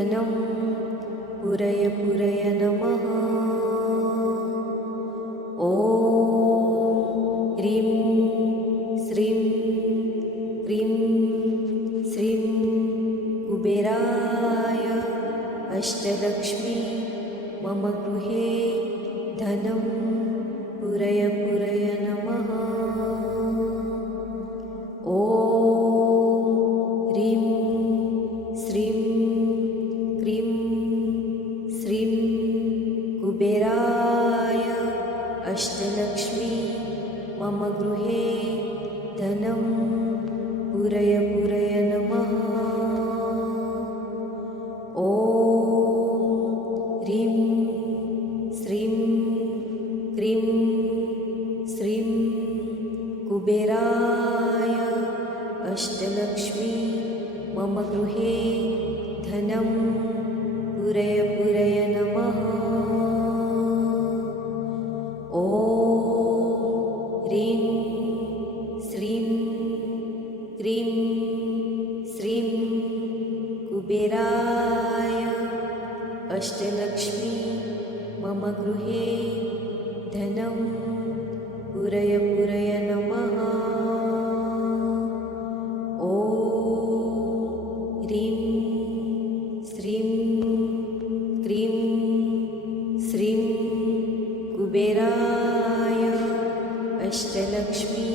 धनं पुरय पुरय नमः। ॐ ह्रीं श्रीं क्रीं श्रीं कुबेराय अष्टलक्ष्मी मम गृहे धनं पुरय पुरय नमः। ॐ ह्रीं श्रीं क्रीं श्रीं कुबेराय अष्टलक्ष्मी मम गृहे धनं पुरय पुरय नमः। ॐ ह्रीं श्रीं क्रीं श्रीं कुबेराय अष्टलक्ष्मी मम गृहे धनं पुरय पुरय नमः। ॐ ह्रीं श्रीं क्रीं श्रीं कुबेराय अष्टलक्ष्मी मम गृहे धनं पुरय पुरय नमः। ॐ ह्रीं श्रीं क्रीं श्रीं कुबेराय अष्टलक्ष्मी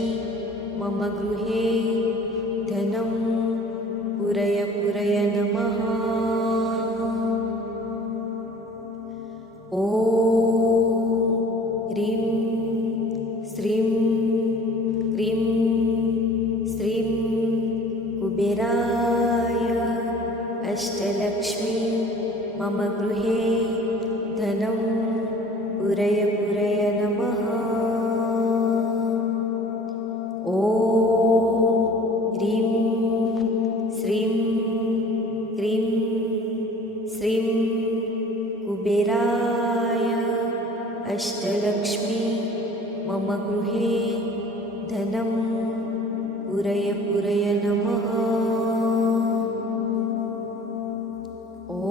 मम गृहे धनं पुरय पुरय नमः। ॐ ह्रीं श्रीं क्रीं श्रीं कुबेराय अष्टलक्ष्मी मम गृहे धनं पुरय पुरय नमः। ॐ ह्रीं श्रीं क्रीं श्रीं कुबेराय अष्टलक्ष्मी मम गृहे धनं पुरय पुरय नमः। ॐ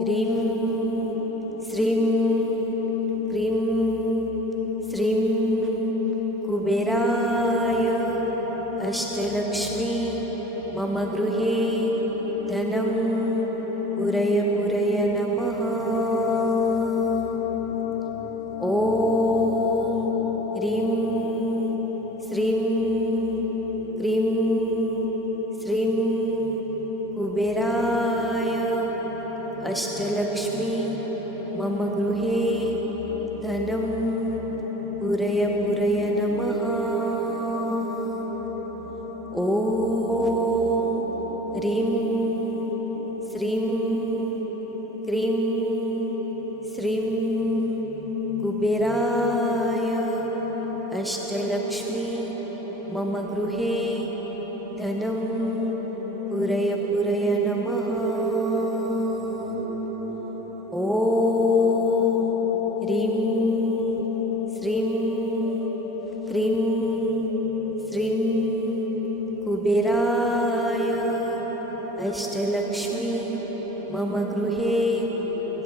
ह्रीं श्रीं क्रीं श्रीं कुबेराय अष्टलक्ष्मी मम गृहे धनं पुरय पुरय नमः। ॐ ह्रीं श्रीं क्रीं श्रीं कुबेराय अष्टलक्ष्मी मम गृहे धनं पुरय पुरय नमः। ॐ ह्रीं श्रीं क्रीं श्रीं कुबेराय अष्टलक्ष्मी मम गृहे धनं पुरय पुरय नमः। ॐ ह्रीं श्रीं क्रीं श्रीं कुबेराय अष्टलक्ष्मी मम गृहे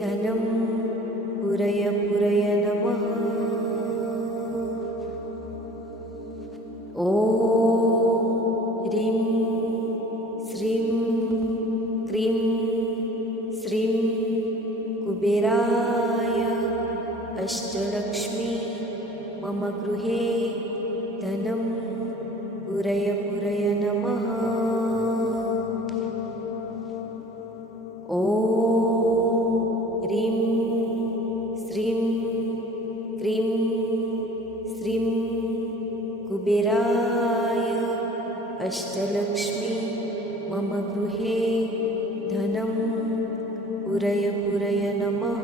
धनं पुरय पुरय नमः। ॐ ह्रीं श्रीं क्रीं श्रीं कुबेराय अष्टलक्ष्मी मम गृहे धनं पुरय पुरय नमः। ॐ ह्रीं श्रीं क्रीं श्रीं कुबेराय अष्टलक्ष्मी मम गृहे धनं पुरय पुरय नमः।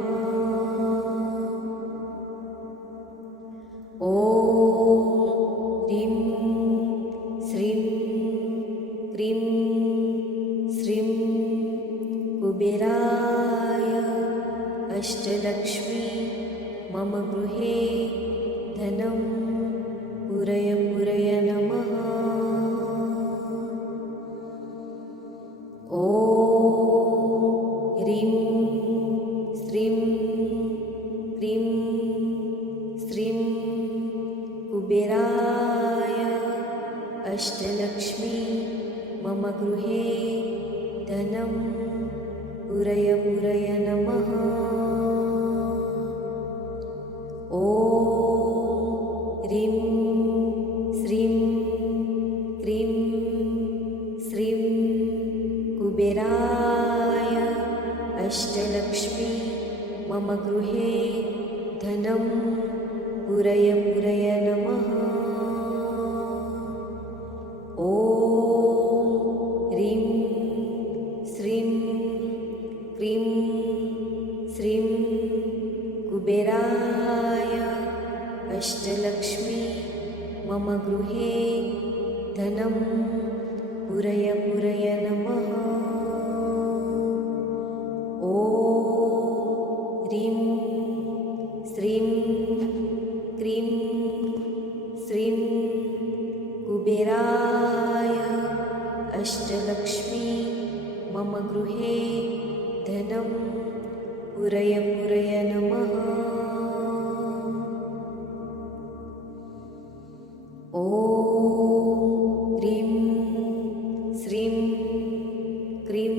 ॐ ह्रीं श्रीं क्रीं श्रीं कुबेराय अष्टलक्ष्मी मम गृहे धनं पुरय पुरय नमः। ॐ गृहे धनं पूरय पूरय नमः। ॐ ह्रीं श्रीं क्रीं श्रीं कुबेराय अष्टलक्ष्मी मम गृहे धनं पूरय पूरय नमः। ॐ ह्रीं श्रीं क्रीं श्रीं कुबेराय अष्टलक्ष्मी मम गृहे धनं पूरय पूरय नमः। ॐ ह्रीं श्रीं क्रीं श्रीं कुबेराय अष्टलक्ष्मी मम गृहे धनं पूरय पूरय नमः। ॐ ह्रीं श्रीं क्रीं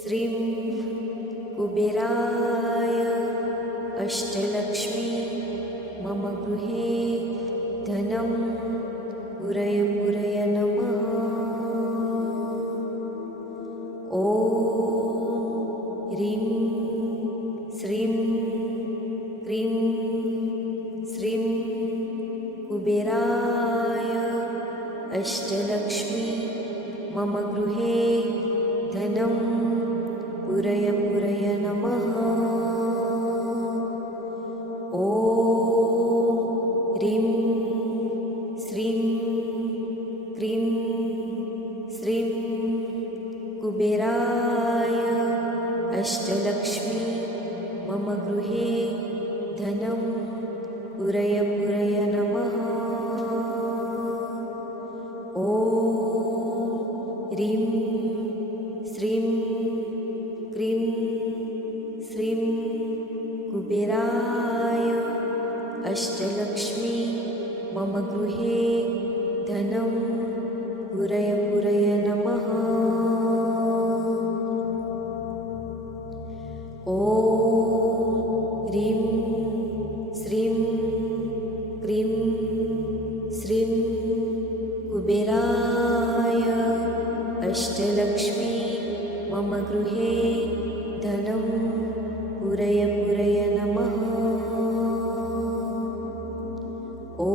श्रीं कुबेराय अष्टलक्ष्मी मम गृहे धनं पूरय पूरय नमः। ॐ ह्रीं श्रीं क्रीं श्रीं कुबेराय अष्टलक्ष्मी मम गृहे धनं पूरय पूरय नमः। ॐ ह्रीं श्रीं क्रीं श्रीं कुबेराय अष्टलक्ष्मी मम गृहे धनं पूरय पूरय नमः। ॐ ह्रीं श्रीं क्रीं श्रीं कुबेराय अष्टलक्ष्मी मम गृहे धनं पूरय पूरय नमः। ॐ ह्रीं श्रीं क्रीं श्रीं कुबेराय अष्टलक्ष्मी मम गृहे धनं पूरय पूरय नमः। ॐ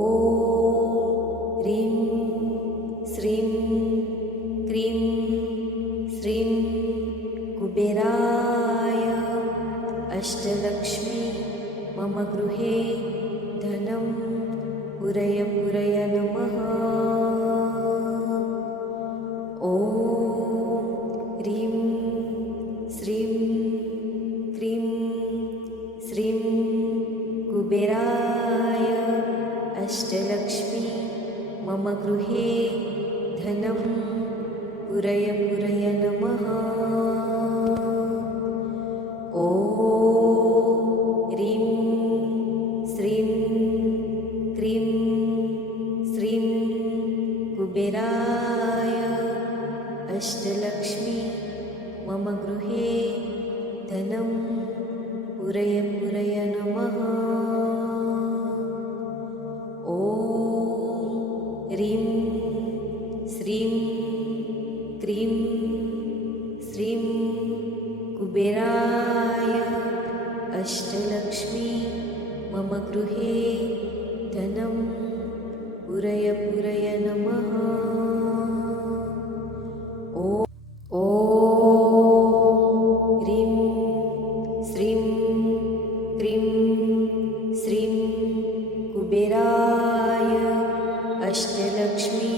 ह्रीं श्रीं क्रीं श्रीं कुबेराय अष्टलक्ष्मी मम गृहे धनं पूरय पूरय नमः। ॐ ह्रीं श्रीं क्रीं श्रीं कुबेराय अष्टलक्ष्मी मम गृहे धनं पूरय पूरय नमः। ॐ ह्रीं श्रीं क्रीं श्रीं कुबेराय अष्टलक्ष्मी मम गृहे धनं पूरय पूरय नमः। ॐ ह्रीं श्रीं क्रीं श्रीं कुबेराय अष्टलक्ष्मी मम गृहे धनं पूरय पूरय नमः। ॐ ह्रीं श्रीं क्रीं श्रीं कुबेराय अष्टलक्ष्मी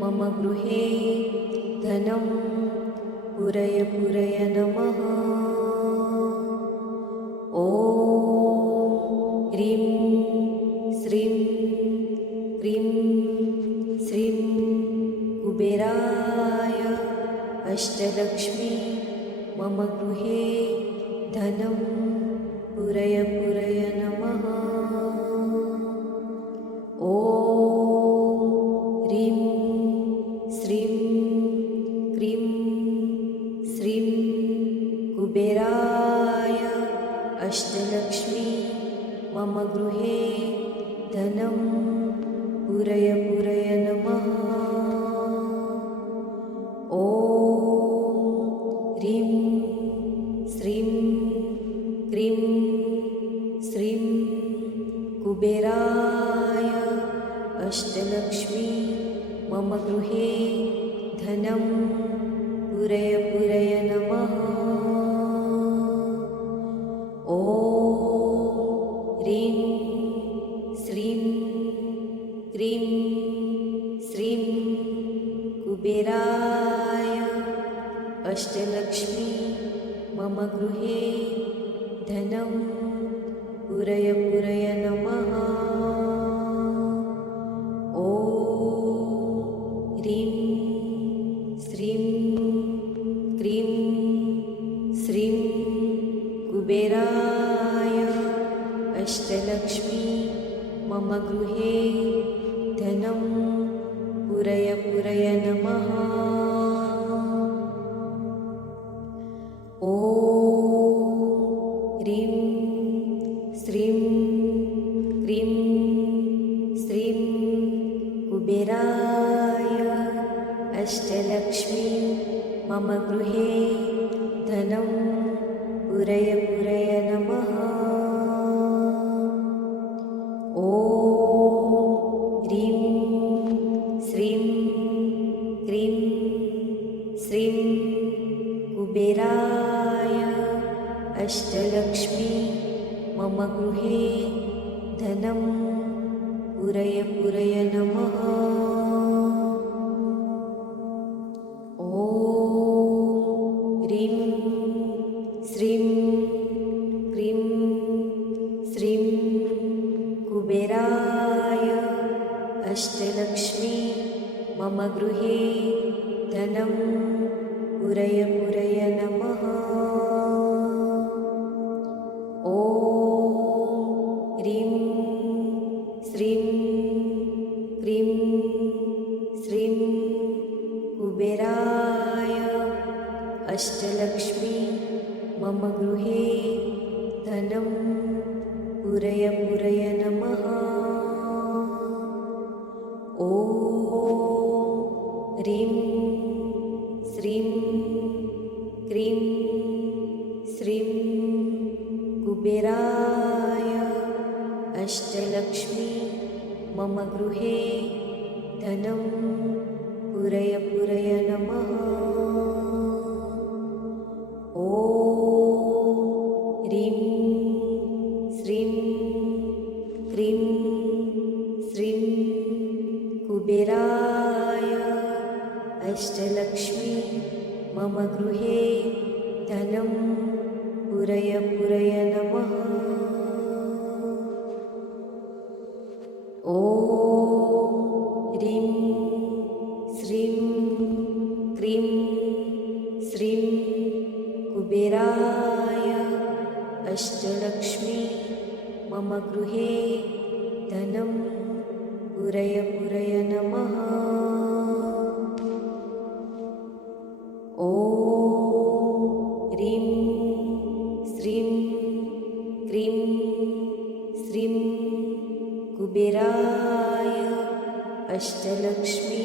मम गृहे धनं पूरय पूरय नमः। ॐ ह्रीं श्रीं क्रीं श्रीं कुबेराय अष्टलक्ष्मी मम गृहे धनं पूरय पूरय नमः। ॐ ह्रीं श्रीं श्रीं कुबेराय अष्टलक्ष्मी मम गृहे धनं पूरय पूरय नमः। ॐ ह्रीं श्रीं क्रीं श्रीं कुबेराय अष्टलक्ष्मी मम गृहे धनं पूरय पूरय नमः। ॐ ह्रीं श्रीं क्रीं श्रीं कुबेराय अष्टलक्ष्मी मम गृहे धनं पूरय पूरय नमः। ॐ ह्रीं श्रीं क्रीं श्रीं कुबेराय अष्टलक्ष्मी मम गृहे धनं पूरय पूरय नमः। ॐ ह्रीं श्रीं क्रीं श्रीं कुबेराय अष्टलक्ष्मी मम गृहे धनं पूरय पूरय नमः। ॐ ह्रीं श्रीं क्रीं श्रीं कुबेराय अष्टलक्ष्मी मम गृहे धनं पूरय पूरय नमः। ॐ ह्रीं श्रीं क्रीं श्रीं कुबेराय अष्टलक्ष्मी मम गृहे धनं पूरय पूरय नमः। ॐ ह्रीं श्रीं क्रीं श्रीं कुबेराय अष्टलक्ष्मी मम गृहे धनं पूरय पूरय नमः। ॐ ह्रीं श्रीं क्रीं श्रीं कुबेराय अष्टलक्ष्मी मम गृहे धनं पूरय पूरय नमः। ॐ ह्रीं श्रीं क्रीं श्रीं कुबेराय अष्टलक्ष्मी मम गृहे धनं पूरय पूरय नमः। ॐ ह्रीं श्रीं क्रीं श्रीं कुबेराय अष्टलक्ष्मी मम गृहे धनं पूरय पूरय नमः। ॐ ह्रीं श्रीं क्रीं श्रीं कुबेराय अष्टलक्ष्मी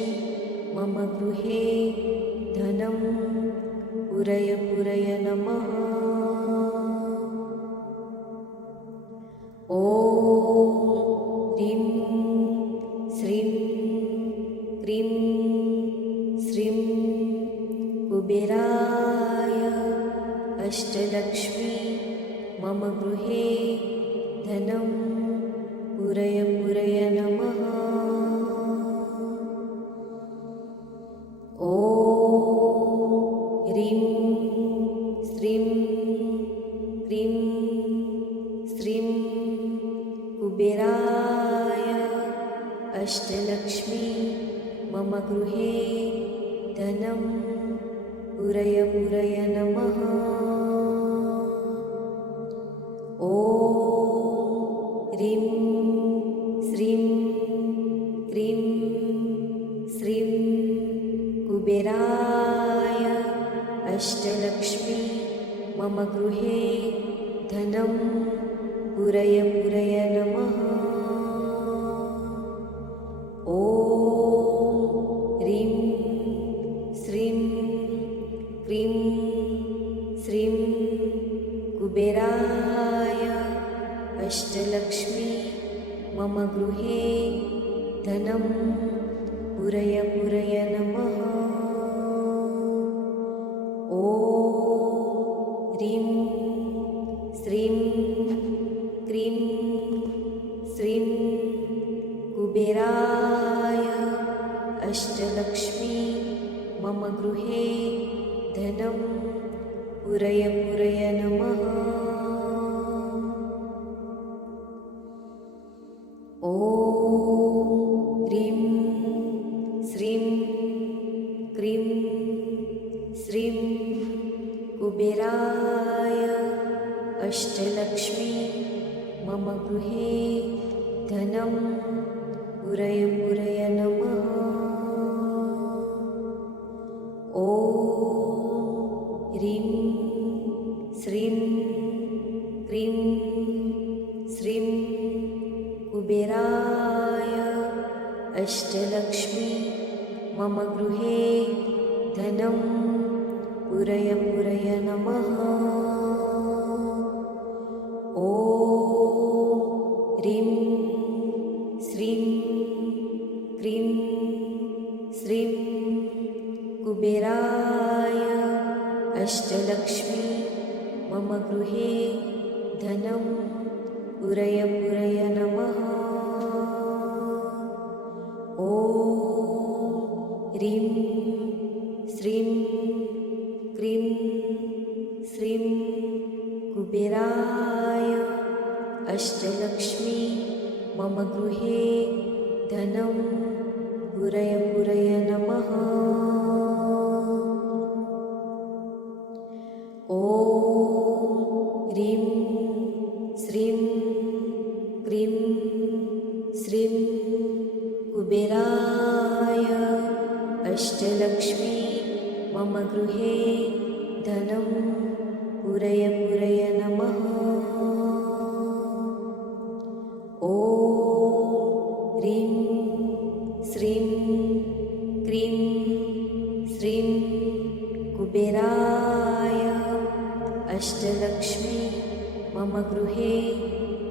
मम गृहे धनं पूरय पूरय नमः। ॐ ह्रीं श्रीं क्रीं श्रीं कुबेराय अष्टलक्ष्मी मम गृहे धनं पूरय पूरय नमः। ॐ ह्रीं श्रीं क्रीं श्रीं कुबेराय अष्टलक्ष्मी मम गृहे धनं पूरय पूरय नमः। ॐ ह्रीं श्रीं क्रीं श्रीं कुबेराय अष्टलक्ष्मी मम गृहे धनं पुरय पुरय नमः। ॐ ह्रीं श्रीं क्रीं श्रीं कुबेराय अष्टलक्ष्मी मम गृहे धनं पुरय पुरय नमः। ॐ ह्रीं श्रीं क्रीं श्रीं कुबेराय अष्टलक्ष्मी मम गृहे धनं पुरय पुरय नमः। ॐ ह्रीं श्रीं क्रीं श्रीं कुबेराय अष्टलक्ष्मी मम गृहे धनं पुरय पुरय नमः। ॐ ह्रीं श्रीं क्रीं श्रीं कुबेराय अष्टलक्ष्मी मम गृहे धनं पुरय पुरय नमः। ॐ ह्रीं श्रीं क्रीं श्रीं कुबेराय अष्टलक्ष्मी मम गृहे धनं पुरय पुरय नमः। ॐ ह्रीं श्रीं क्रीं श्रीं कुबेराय अष्टलक्ष्मी मम गृहे धनं पुरय पुरय नमः। ॐ ह्रीं श्रीं क्रीं श्रीं कुबेराय अष्टलक्ष्मी मम गृहे धनं पुरय पुरय नमः। ॐ ह्रीं श्रीं क्रीं श्रीं कुबेराय अष्टलक्ष्मी मम गृहे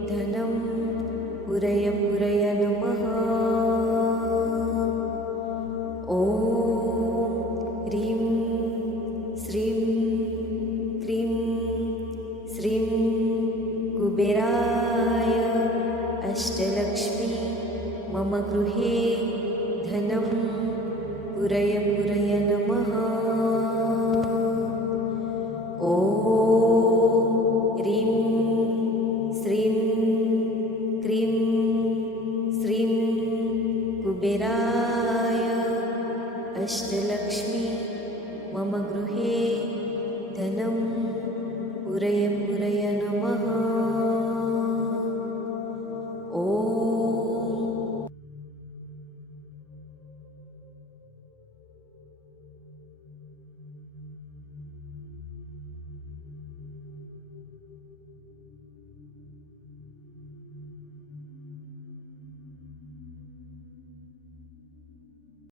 धनं पुरय पुरय नमः। ॐ ह्रीं श्रीं क्रीं श्रीं कुबेराय अष्टलक्ष्मी मम गृहे धनं पुरय पुरय नमः। ॐ ह्रीं श्रीं क्रीं श्रीं कुबेराय अष्टलक्ष्मी मम गृहे धनं पुरय पुरय नमः।